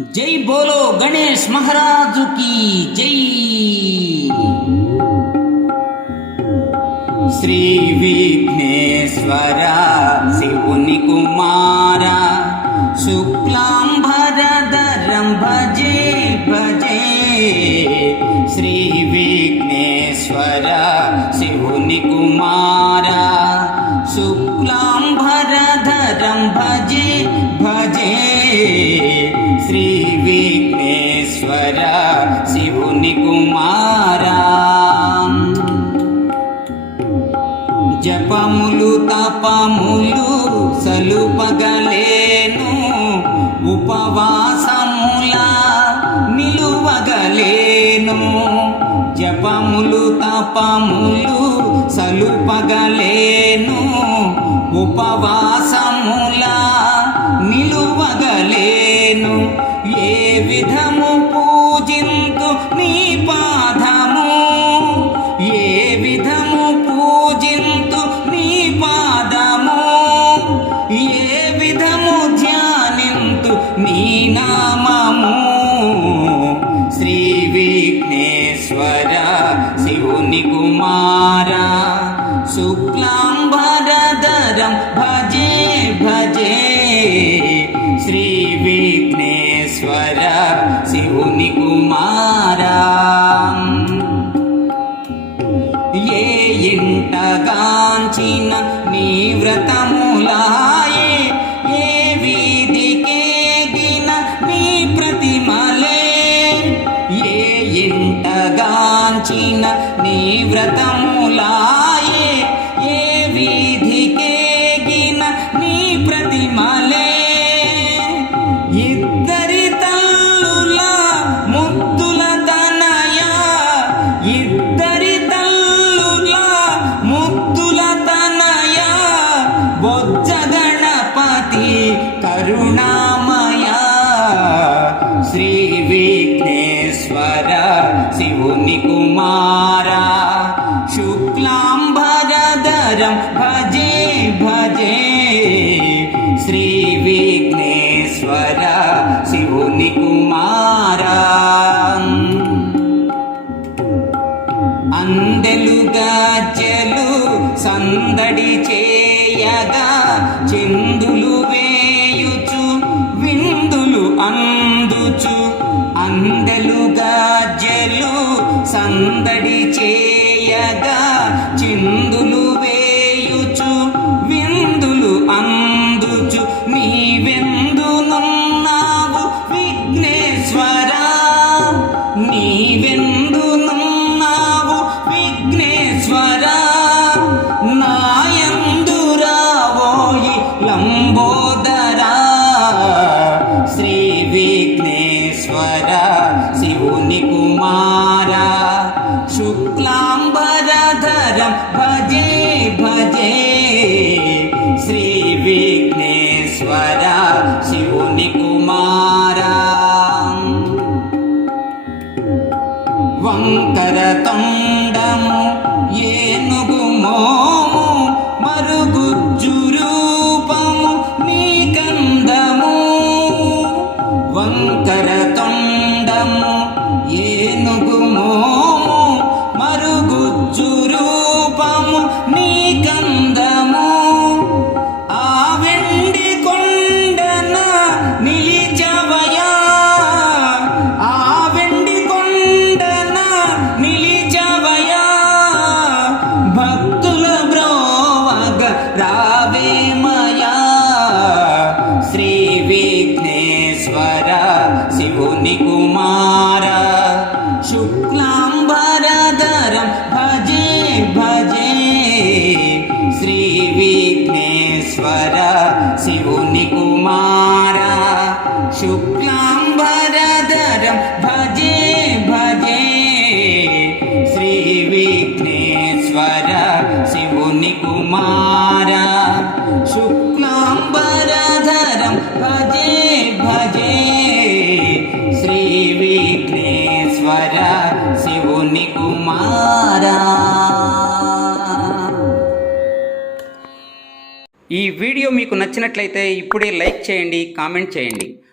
జై బోలో గణేష్ మహారాజు की జై. శ్రీ విఘ్నేశ్వర శివుని కుమార శుక్లాంబరధరం భజే భజే. శ్రీ విఘ్నేశ్వర శ్రీ విఘ్నేశ్వర శివుని కుమారా. జపములు తపములు సలుపగలేను. ఉపవాసముల నిలువగలేను. జపములు తపములు సలుపగలేను. ఉపవాసముల విధము పూజింతు నీ పాదము. ఏ విధము పూజింతు ఇంటగాంచిన నీ వ్రతములాయే ఏ వీధికేగిన నీ ప్రతిమలే. ఏ ఇంటగాంచిన నీ వ్రతములాయే అందెలు చెలు సందడి చేయగా చెందులు వేయుచు విందులు అందుచు. అందెలు జలు సందడి చేయగా చిందులు వేయుచు విందులు అందుచు. నీవెందునున్నావు విఘ్నేశ్వరా? నీవెందునున్నావు సోదరా శ్రీ విఘ్నేశ్వర శివుని కుమార శుక్లాంబరధరం భజే భజే. శ్రీ విఘ్నేశ్వర శివుని కుమార. వంకరతం juru శుక్లాంబరధరం భజే భజే శ్రీ విఘ్నేశ్వర శివుని కుమార శుక్లాంబరధరం భజే భజే శ్రీ విఘ్నేశ్వర శివుని కుమారా ఈ వీడియో మీకు నచ్చినట్లయితే ఇప్పుడే లైక్ చేయండి కామెంట్ చేయండి.